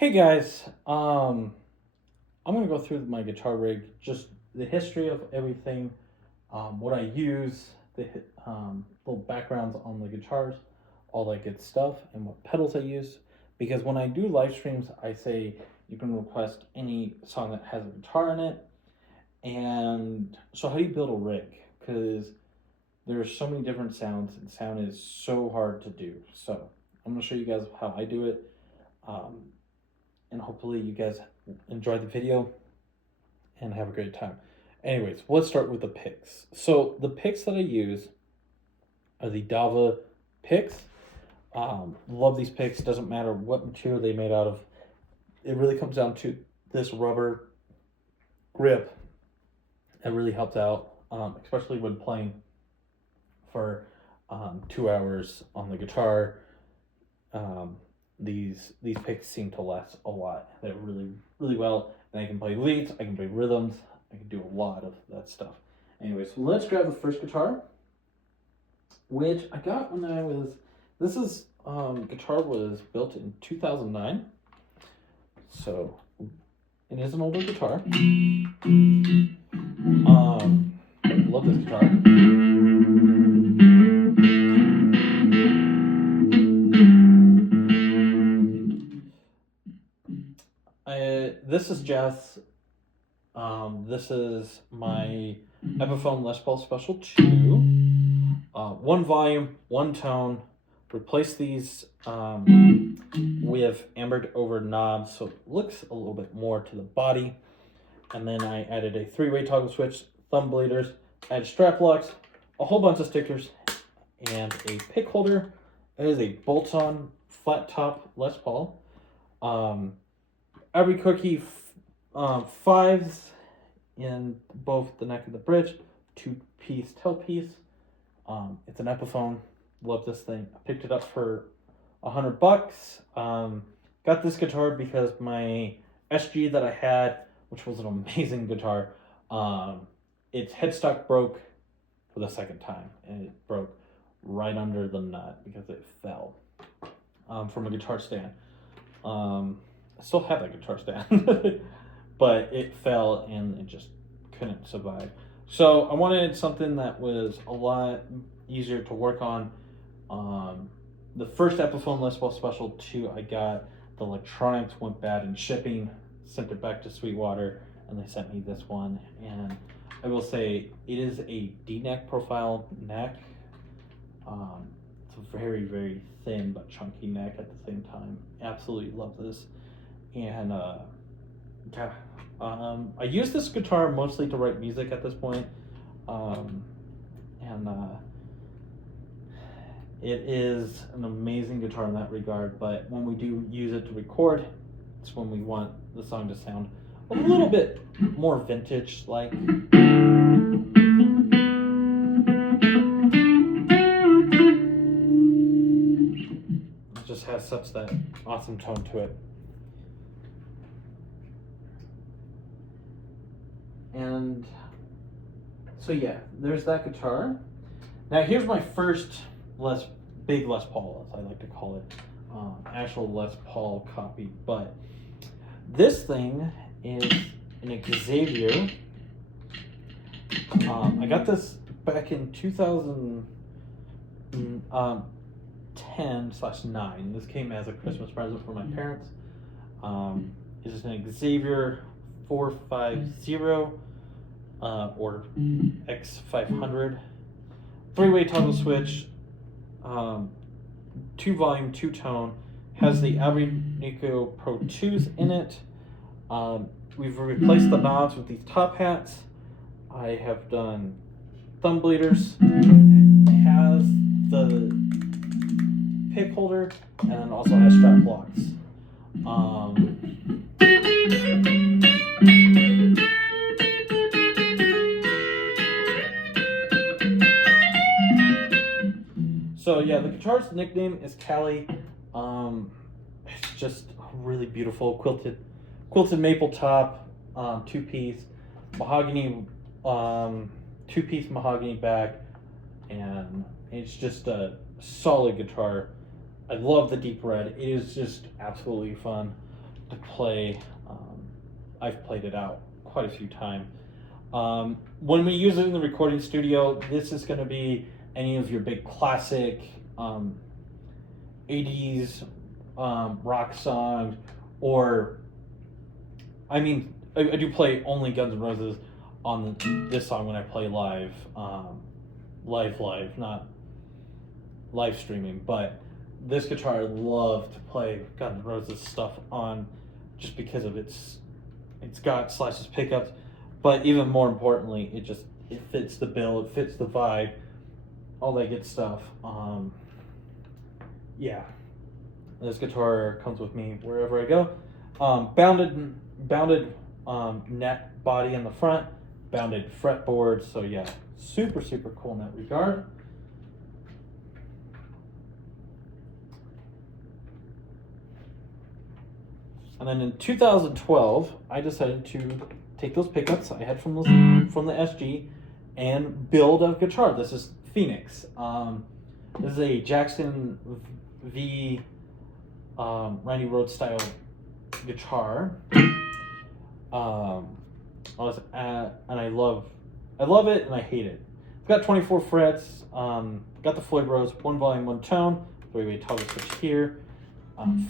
Hey guys, I'm gonna go through my guitar rig, just the history of everything, what I use, little backgrounds on the guitars, all that good stuff, and what pedals I use. Because when I do live streams, I say you can request any song that has a guitar in it. And so, how do you build a rig? Because there's so many different sounds, and sound is so hard to do. So, I'm gonna show you guys how I do it. Um, and hopefully you guys enjoy the video and have a great time. Anyways, let's start with the picks. So the picks that I use are the Dava picks. Love these picks. Doesn't matter what material they made out of. It really comes down to this rubber grip. It really helps out, especially when playing for 2 hours on the guitar. Um, these picks seem to last a lot. They're really well. And I can play leads, I can play rhythms, I can do a lot of that stuff. Anyway, so let's grab the first guitar, which I got when I was. This is guitar was built in 2009, so it is an older guitar. Love this guitar. This is Jess. This is my Epiphone Les Paul Special 2. One volume, one tone. Replace these with ambered over knobs so it looks a little bit more to the body. And then I added a 3-way toggle switch, thumb bleeders, added strap locks, a whole bunch of stickers, and a pick holder. It is a bolt-on flat top Les Paul. Every cookie, 5s in both the neck and the bridge, 2-piece tailpiece. It's an Epiphone. Love this thing. I picked it up for $100. Got this guitar because my SG that I had, which was an amazing guitar, its headstock broke for the second time, and it broke right under the nut because it fell from a guitar stand. I still have that guitar stand, but it fell and it just couldn't survive. So I wanted something that was a lot easier to work on. The first Epiphone Les Paul Special 2 I got, the electronics went bad in shipping, sent it back to Sweetwater, and they sent me this one. And I will say it is a D-neck profile neck. It's a very thin but chunky neck at the same time. Absolutely love this. And I use this guitar mostly to write music at this point. It is an amazing guitar in that regard, but when we do use it to record, it's when we want the song to sound a little bit more vintage like. It just has such that awesome tone to it. And so yeah, there's that guitar. Now here's my first big Les Paul, as I like to call it, actual Les Paul copy. But this thing is an Xavier. I got this back in 2010/9. This came as a Christmas present for my parents. This is an Xavier 450 or X500. 3-way toggle switch, 2-volume, 2-tone, has the Albernico Pro 2s in it. We've replaced the knobs with these top hats. I have done thumb bleeders. It has the pick holder and then also has strap locks. So yeah, the guitar's nickname is Callie. It's just really beautiful, quilted maple top, 2-piece mahogany, 2-piece mahogany back, and it's just a solid guitar. I love the deep red. It is just absolutely fun. to play. I've played it out quite a few times. When we use it in the recording studio, this is going to be any of your big classic 80s rock songs, or I mean, I do play only Guns N' Roses on this song when I play live, live, not live streaming. But this guitar, I love to play Guns N' Roses stuff on, just because of it's got Slash's pickups, but even more importantly, it fits the bill, it fits the vibe, all that good stuff. Yeah, this guitar comes with me wherever I go. Bounded neck body in the front, bounded fretboard. So yeah, super cool in that regard. And then in 2012, I decided to take those pickups I had from the SG and build a guitar. This is Phoenix. This is a Jackson V Randy Rhoads style guitar. And I love it and I hate it. It's got 24 frets. Got the Floyd Rose 1 volume 1 tone, 3-way toggle switch here.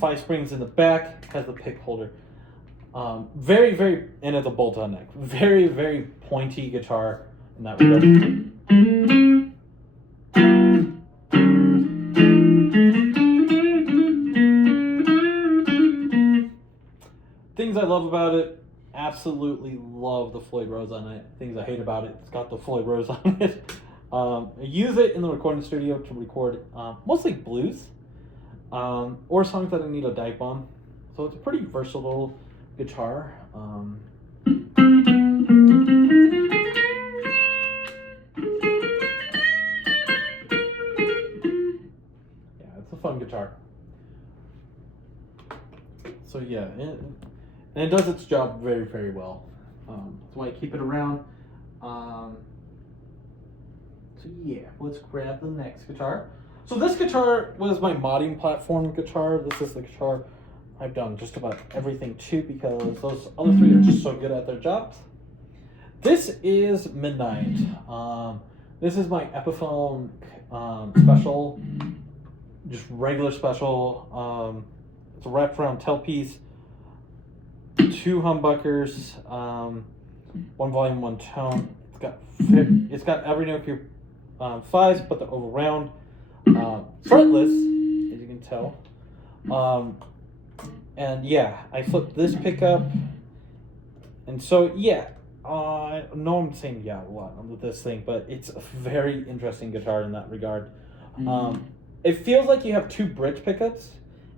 5 springs in the back, has the pick holder. Very, and it's a bolt-on neck. Very pointy guitar in that regard. Things I love about it, absolutely love the Floyd Rose on it. Things I hate about it, it's got the Floyd Rose on it. I use it in the recording studio to record mostly blues. Or songs that I need a dive on. So it's a pretty versatile guitar. Yeah, it's a fun guitar. So yeah, and it does its job very well. That's why I keep it around. So yeah, let's grab the next guitar. So this guitar was my modding platform guitar. This is the guitar I've done just about everything to, because those other three are just so good at their jobs. This is Midnight. This is my Epiphone special, just regular special. It's a wrapped around tailpiece, 2 humbuckers, 1 volume 1 tone. It's got every note your 5s, but they're over round. Fretless, as you can tell. And yeah, I flipped this pickup, and so yeah, I know I'm saying yeah a lot with this thing, but it's a very interesting guitar in that regard. It feels like you have 2 bridge pickups,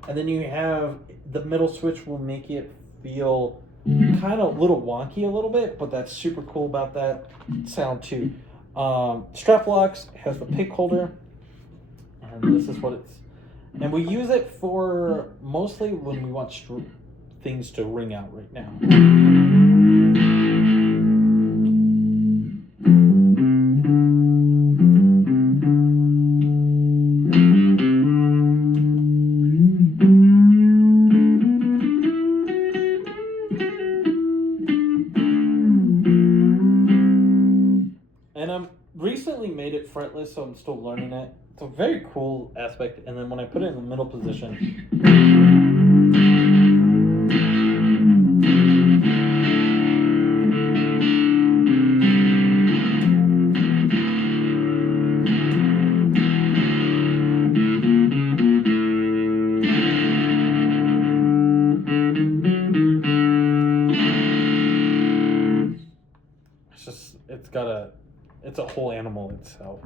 and then you have the middle switch will make it feel kind of a little wonky a little bit, but that's super cool about that sound too. Strap locks, has the pick holder. And this is what it's, and we use it for mostly when we want things to ring out right now. And I'm recently made it fretless, so I'm still learning it. It's a very cool aspect, and then when I put it in the middle position, it's a whole animal itself.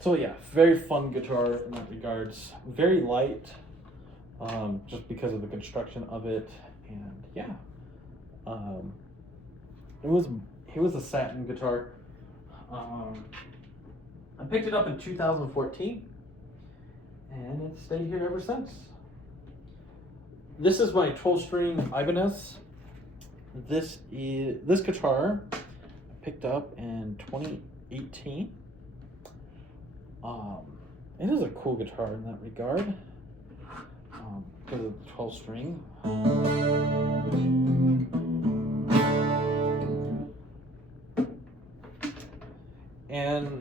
So yeah, very fun guitar in that regards. Very light, just because of the construction of it, and yeah, it was a satin guitar. I picked it up in 2014, and it's stayed here ever since. This is my 12-string Ibanez. This guitar I picked up in 2018. It is a cool guitar in that regard. because of the 12 string. And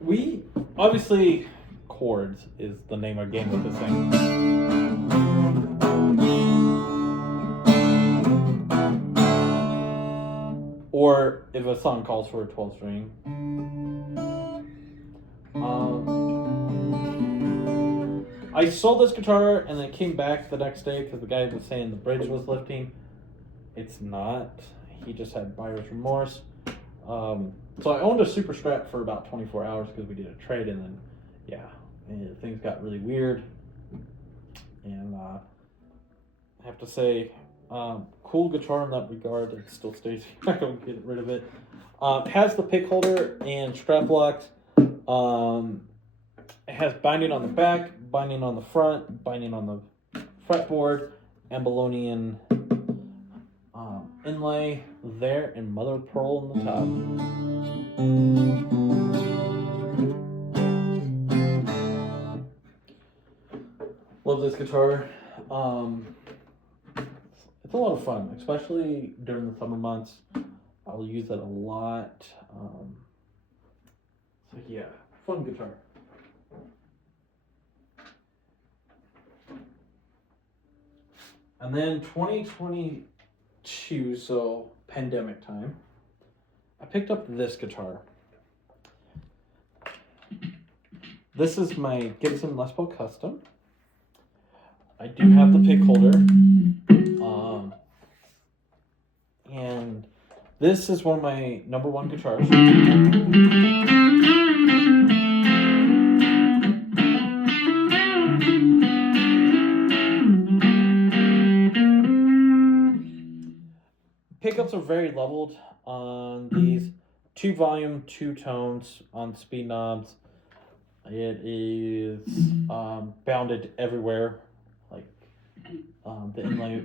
we obviously chords is the name of our game with this thing. Or if a song calls for a 12 string. I sold this guitar and then came back the next day because the guy was saying the bridge was lifting. It's not. He just had buyer's remorse. So I owned a Super Strat for about 24 hours because we did a trade, and then, things got really weird. And I have to say, cool guitar in that regard. It still stays here. I don't get rid of it. It has the pick holder and strap locks. It has binding on the back, binding on the front, binding on the fretboard, Ambulonian inlay there, and mother of pearl on the top. Love this guitar. It's a lot of fun, especially during the summer months. I'll use it a lot. So yeah, fun guitar. And then 2022, so pandemic time, I picked up this guitar. This is my Gibson Les Paul Custom. I do have the pick holder. And this is one of my number one guitars. Pickups are very leveled on these. 2 volume, 2 tones on speed knobs. It is bounded everywhere, like the inlay.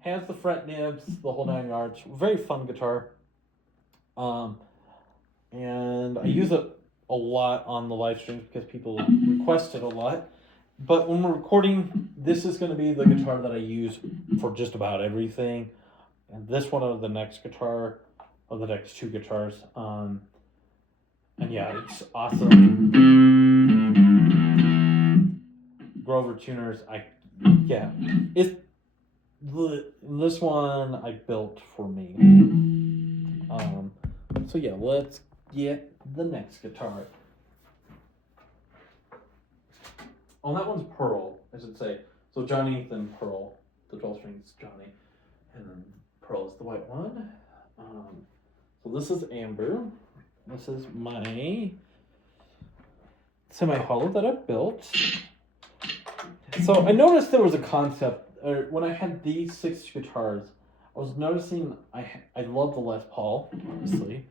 Has the fret nibs, the whole 9 yards. Very fun guitar. And I use it a lot on the live streams because people request it a lot. But when we're recording, this is going to be the guitar that I use for just about everything. And this one of the next guitar, or the next 2 guitars. And yeah, it's awesome. Grover tuners, this one I built for me. So yeah, let's get the next guitar. Oh, that one's pearl, I should say. So Johnny, then pearl. The 12 strings, Johnny, and then pearl is the white one. So this is amber. This is my semi-hollow that I built. So I noticed there was a concept, or when I had these 6 guitars, I was noticing I love the Les Paul, obviously,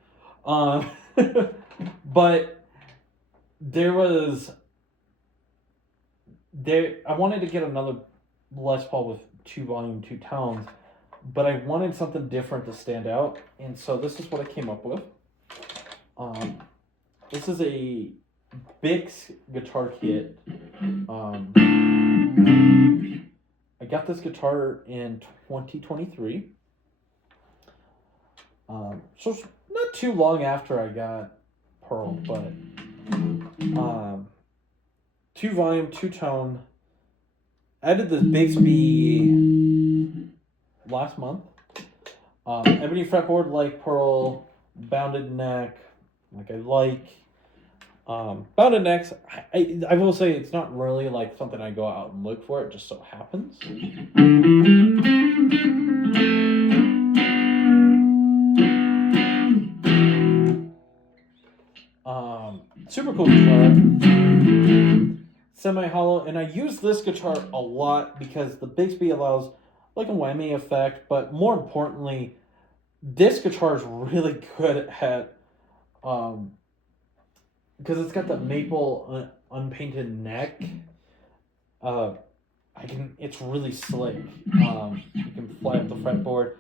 but I wanted to get another Les Paul with 2 volume, 2 tones, but I wanted something different to stand out, and so this is what I came up with. This is a Bix guitar kit. I got this guitar in 2023. So it's not too long after I got Pearl, but 2 volume, 2 tone. I did this Bixby last month. Ebony fretboard like Pearl, bounded neck, like I like. Bounded necks, I will say it's not really like something I go out and look for, it just so happens. Super cool guitar. Semi-hollow, and I use this guitar a lot because the Bixby allows like a whammy effect, but more importantly, this guitar is really good at because it's got that maple unpainted neck. It's really slick. You can fly up the fretboard.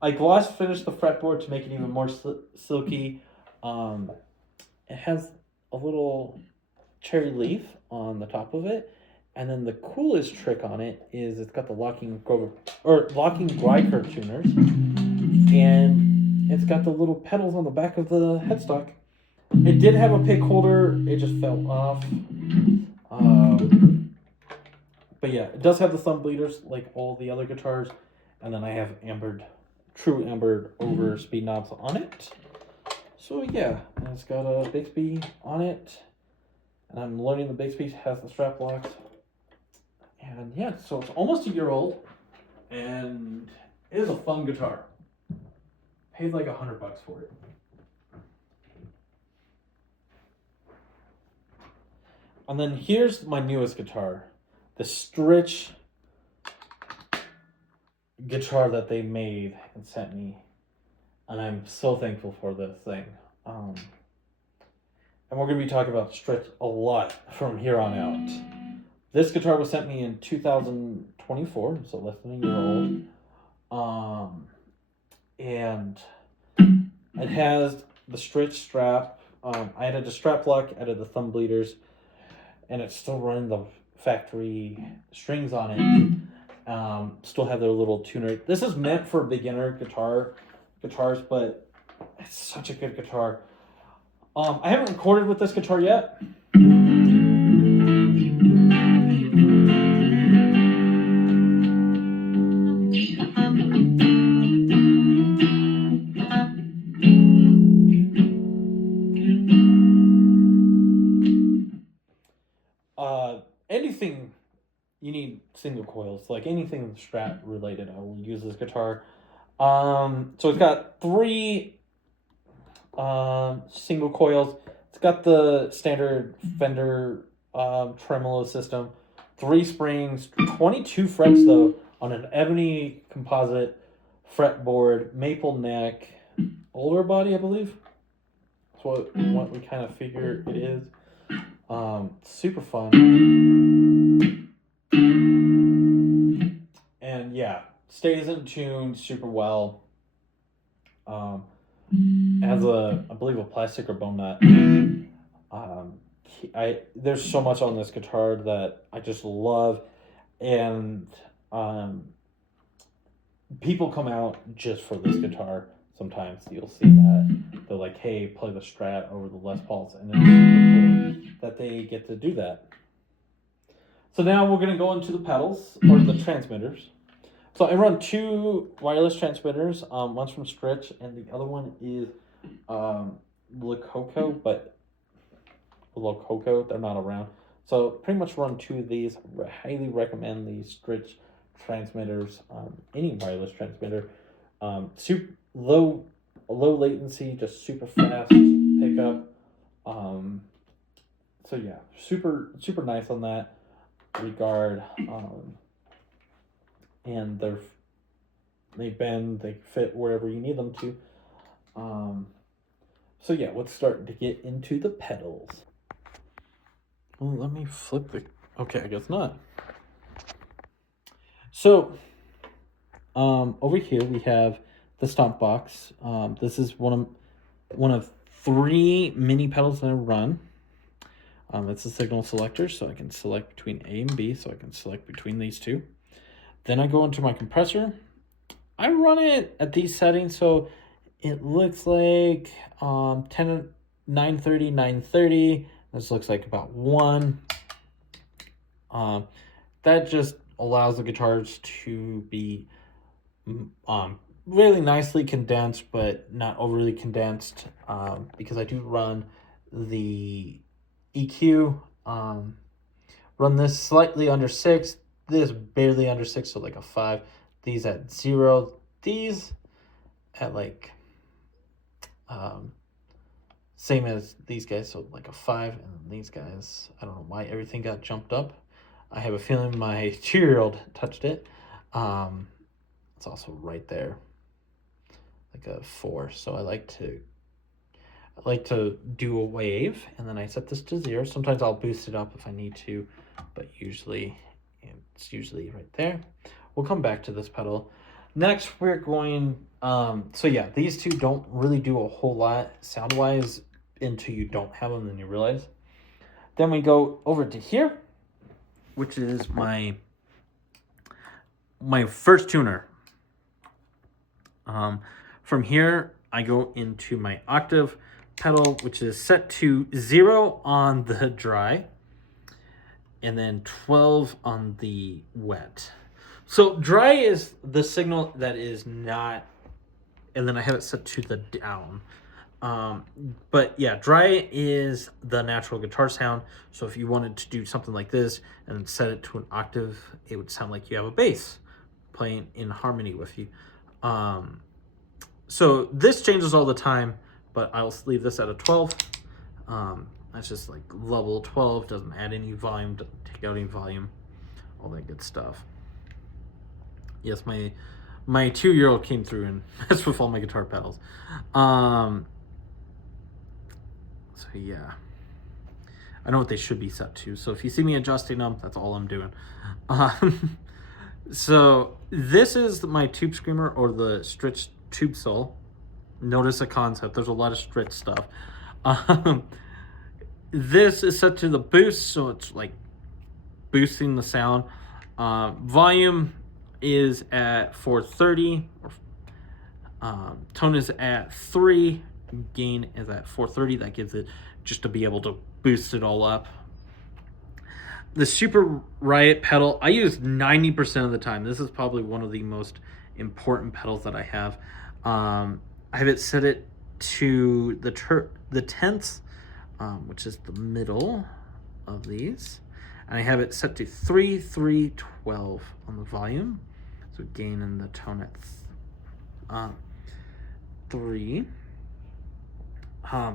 I gloss finished the fretboard to make it even more silky. It has a little cherry leaf on the top of it. And then the coolest trick on it is it's got the locking glide curve tuners, and it's got the little pedals on the back of the headstock. It did have a pick holder, it just fell off. But yeah, it does have the thumb bleeders like all the other guitars, and then I have true ambered over speed knobs on it. So yeah, and it's got a Bixby on it, and I'm learning the Bixby has the strap locks. And yeah, so it's almost a year old, and it is a fun guitar. Paid like $100 for it. And then here's my newest guitar, the Stritch guitar that they made and sent me, and I'm so thankful for this thing. And we're going to be talking about Stritch a lot from here on out. This guitar was sent me in 2024, so less than a year old. And it has the Stritch strap. I added the strap lock, added the thumb bleeders, and it's still running the factory strings on it. Still have their little tuner. This is meant for beginner guitars, but it's such a good guitar. I haven't recorded with this guitar yet. Anything you need single coils, like anything Strat related, I will use this guitar. So it's got 3 single coils. It's got the standard Fender tremolo system, 3 springs, 22 frets though, on an ebony composite fretboard, maple neck, older body, I believe. That's what we kind of figure it is. Super fun. And yeah, stays in tune super well. Has I believe a plastic or bone nut. There's so much on this guitar that I just love, and people come out just for this guitar. Sometimes you'll see that they're like, "Hey, play the Strat over the Les Pauls," and it's super cool that they get to do that. So now we're gonna go into the pedals or the transmitters. So I run 2 wireless transmitters. One's from Stritch, and the other one is Lococo, but Lococo, they're not around. So pretty much run 2 of these. Highly recommend these Stritch transmitters. Any wireless transmitter. Super low latency, just super fast pickup. So yeah, super nice on that regard. And they bend, they fit wherever you need them to. So yeah, let's start to get into the pedals. Well, let me flip the... Okay, I guess not. So, over here we have the Stomp Box. This is one of 3 mini pedals that I run. It's a signal selector, so I can select between A and B, so I can select between these 2. Then I go into my compressor. I run it at these settings, so it looks like 10, 930, 930. This looks like about 1. That just allows the guitars to be really nicely condensed, but not overly condensed, because I do run the EQ. Run this slightly under 6. This barely under 6, so like a 5. These at 0. These at like same as these guys, so like a 5. And these guys, I don't know why everything got jumped up. I have a feeling my 2-year-old touched it. It's also right there, like a 4. So I like to do a wave, and then I set this to 0. Sometimes I'll boost it up if I need to, but usually it's usually right there. We'll come back to this pedal. Next, we're going, so yeah, these 2 don't really do a whole lot sound-wise until you don't have them, then you realize. Then we go over to here, which is my first tuner. From here, I go into my octave pedal, which is set to 0 on the dry, and then 12 on the wet. So dry is the signal that is not, and then I have it set to the down. But yeah, dry is the natural guitar sound. So if you wanted to do something like this and set it to an octave, it would sound like you have a bass playing in harmony with you. So this changes all the time, but I'll leave this at a 12. That's just like level 12, doesn't add any volume, doesn't take out any volume, all that good stuff. Yes, my 2-year-old came through and messed with all my guitar pedals. So yeah, I know what they should be set to. So if you see me adjusting them, that's all I'm doing. So this is my Tube Screamer, or the Stritch Tube Soul. Notice the concept. There's a lot of Stritch stuff. This is set to the boost, so it's like boosting the sound. Volume is at 430. Tone is at 3. Gain is at 430. That gives it just to be able to boost it all up. The Super Riot pedal, I use 90% of the time. This is probably one of the most important pedals that I have. I have it set it to the tenths, which is the middle of these. And I have it set to 3, 3, 12 on the volume. So gain in the tone at 3.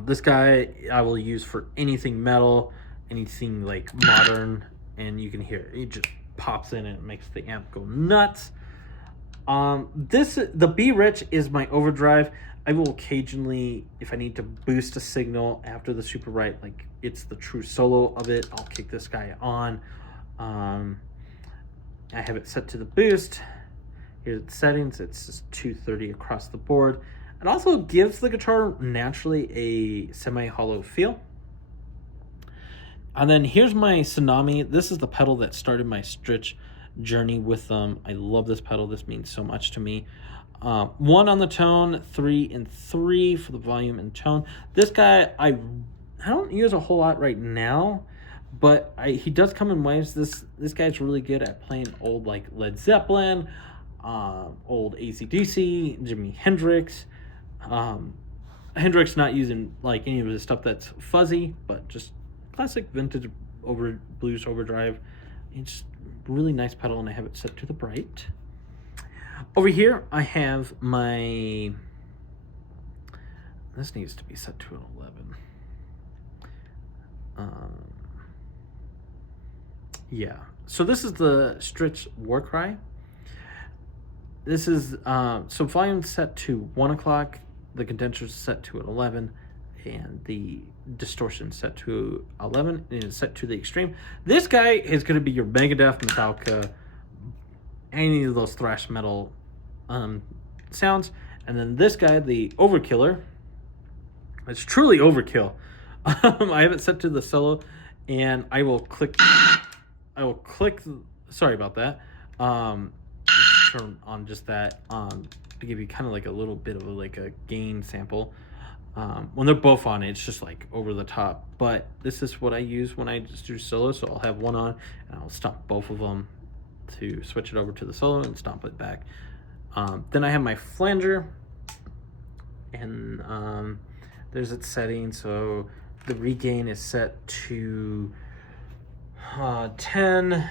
This guy I will use for anything metal, anything like modern, and you can hear it just pops in and it makes the amp go nuts. The Be Rich is my overdrive. I will occasionally, if I need to boost a signal after the Super Riot, like it's the true solo of it, I'll kick this guy on. I have it set to the boost. Here's the settings. It's just 230 across the board. It also gives the guitar naturally a semi-hollow feel. And then here's my Tsunami. This is the pedal that started my Stritch journey with them. I love this pedal. This means so much to me. 1 on the tone, 3 and 3 for the volume and tone. This guy I don't use a whole lot right now, but he does come in waves. This guy's really good at playing old like Led Zeppelin, old AC/DC, Jimi Hendrix. Hendrix not using like any of the stuff that's fuzzy, but just classic vintage blues overdrive. It's really nice pedal, and I have it set to the bright. Over here, I have my. This needs to be set to an 11. Yeah. So this is the Stritch Warcry. This is so volume set to 1 o'clock. The condenser set to an 11. And the distortion set to 11, and it's set to the extreme. This guy is going to be your Megadeth, Metallica, any of those thrash metal sounds. And then this guy, the Overkiller, it's truly overkill. I have it set to the solo, and I will click. Sorry about that. Turn on just that to give you kind of like a little bit of a gain sample. When they're both on, it's just like over the top. But this is what I use when I just do solo. So I'll have one on, and I'll stomp both of them to switch it over to the solo and stomp it back. Then I have my flanger, and there's its setting. So the regain is set to 10.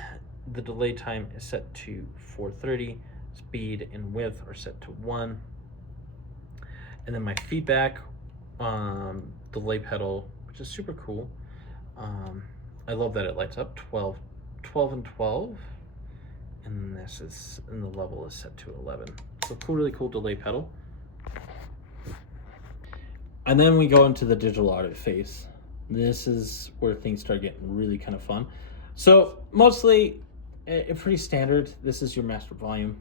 The delay time is set to 430. Speed and width are set to 1. And then my feedback, delay pedal, which is super cool. I love that it lights up 12 and 12. And this is, and the level is set to 11. So cool, really cool delay pedal. And then we go into the digital audio phase. This is where things start getting really kind of fun. So mostly pretty standard. This is your master volume.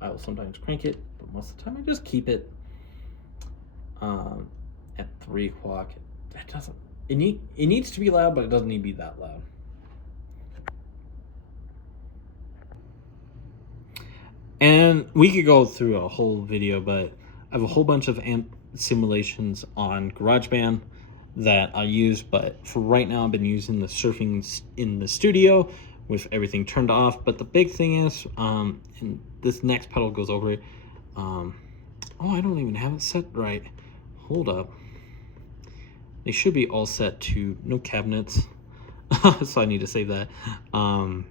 I will sometimes crank it, but most of the time I just keep it at 3 o'clock. It doesn't it needs to be loud, but it doesn't need to be that loud. And we could go through a whole video, but I have a whole bunch of amp simulations on GarageBand that I use, but for right now I've been using the Surfing in the Studio with everything turned off. But the big thing is, and this next pedal goes over it. Oh, I don't even have it set right. Hold up. They should be all set to no cabinets. So I need to save that. And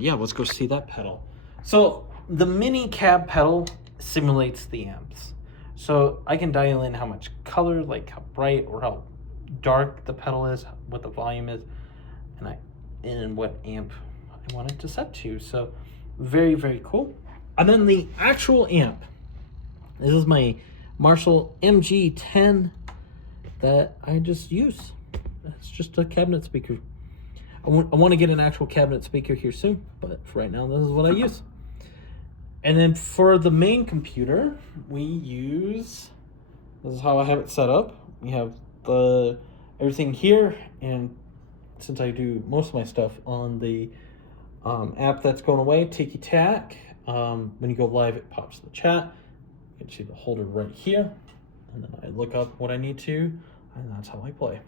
yeah, let's go see that pedal. So the mini cab pedal simulates the amps. So I can dial in how much color, like how bright or how dark the pedal is, what the volume is, and what amp I want it to set to. So very, very cool. And then the actual amp. This is my Marshall MG10 that I just use. It's just a cabinet speaker. I want to get an actual cabinet speaker here soon, but for right now, this is what I use. And then for the main computer, we use, this is how I have it set up. We have everything here, and since I do most of my stuff on the app that's going away, Tiki Tac, when you go live, it pops the chat. You can see the holder right here, and then I look up what I need to, and that's how I play.